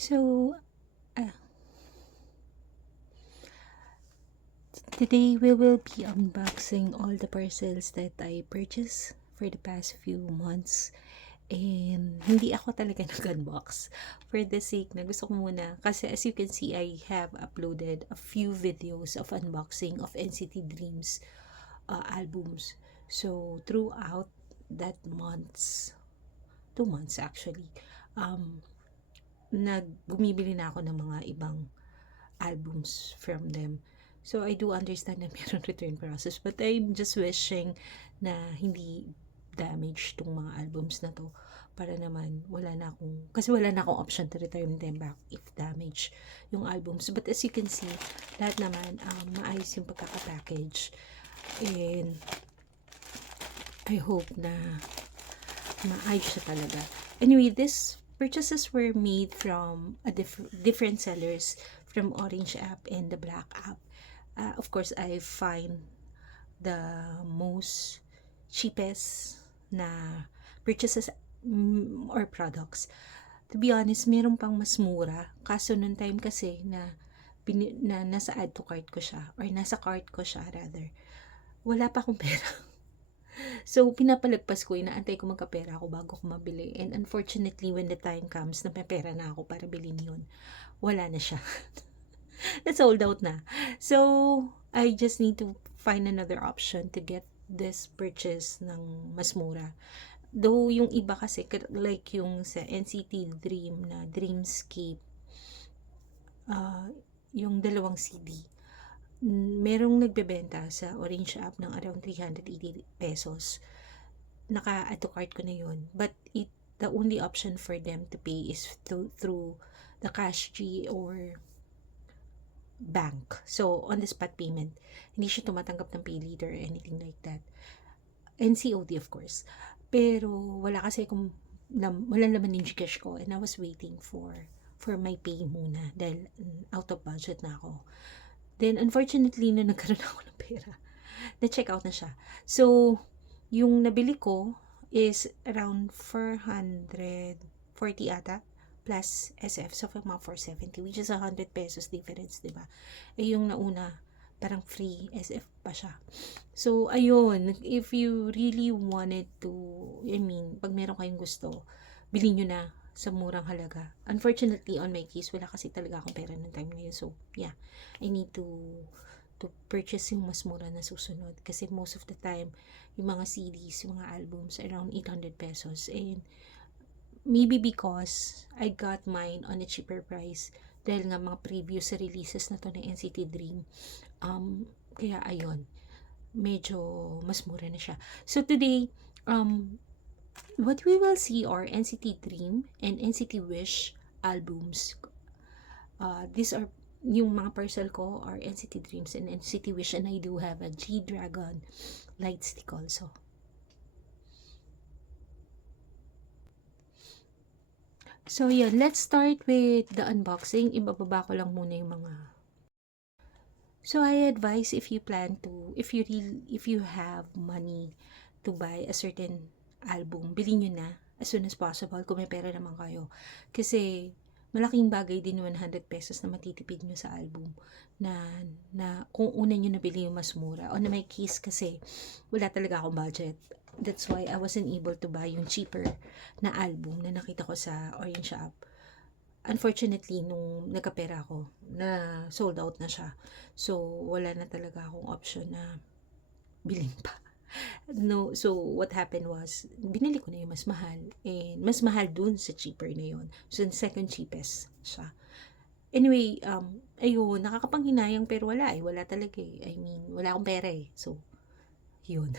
So, uh, today we will be unboxing all the parcels that I purchased for the past few months. And hindi ako talaga nag-unbox for the sake na gusto ko muna. Kasi as you can see, I have uploaded a few videos of unboxing of NCT Dreams albums. So, throughout that months, 2 months actually, um, bumibili na ako ng mga ibang albums from them. So, I do understand na meron return process, but I'm just wishing na hindi damage tong mga albums na to para naman wala na akong option to return them back if damage yung albums. But as you can see, lahat naman maayos yung pagkaka-package, and I hope na maayos siya talaga. Anyway, these purchases were made from different sellers, from Orange app and the Black app. Of course, I find the most cheapest na purchases or products. To be honest, meron pang mas mura. Kaso nung time kasi na nasa add to cart ko siya, or nasa cart ko siya rather, wala pa akong pera. So, pinapalagpas ko, inaantay ko magkapera ako bago ko mabili. And unfortunately, when the time comes na may pera na ako para bilhin yun, wala na siya. That's sold out na. So, I just need to find another option to get this purchase ng mas mura. Though, yung iba kasi, like yung sa NCT Dream na Dreamscape, yung dalawang CD, merong nagbebenta sa Orange app ng around 380 pesos. Naka-add to cart ko na yun. But the only option for them to pay is through the cash G or bank. So, on the spot payment. Hindi siya tumatanggap ng pay later or anything like that. And COD, of course. Pero, wala kasi wala naman yung Gcash ko, and I was waiting for my pay muna dahil out of budget na ako. Then, unfortunately, na nagkaroon ako ng pera, na-check out na siya. So, yung nabili ko is around 440 ata, plus SF. So, mga 470, which is 100 pesos difference, diba? Eh, yung nauna, parang free SF pa siya. So, ayun, if you really wanted to, pag meron kayong gusto, bilhin nyo na sa murang halaga. Unfortunately, on my case, wala kasi talaga akong pera ng time na yun. So, yeah, I need to purchase yung mas mura na susunod. Kasi most of the time, yung mga CDs, yung mga albums, around 800 pesos. And maybe because I got mine on a cheaper price dahil nga mga previous releases na to ng NCT Dream. Kaya ayun, medyo mas mura na siya. So today, what we will see are NCT Dream and NCT Wish albums. These are yung mga parcel ko are NCT Dreams and NCT Wish, and I do have a G-Dragon light stick also. So yeah, let's start with the unboxing. Ibababa ko lang muna yung mga. So I advise, if you have money to buy a certain album, bilhin nyo na as soon as possible kung may pera naman kayo. Kasi malaking bagay din 100 pesos na matitipid nyo sa album na kung una nyo nabili yung mas mura. On my case kasi, wala talaga akong budget. That's why I wasn't able to buy yung cheaper na album na nakita ko sa Orange app. Unfortunately, nung nagkapera ako, na sold out na siya. So, wala na talaga akong option na bilhin pa. No, so what happened was, binili ko na yung mas mahal. And mas mahal dun sa cheaper na yun. So, second cheapest siya. Anyway, ayun, nakakapanghinayang pero wala talaga eh. Wala akong pera eh. So, yun.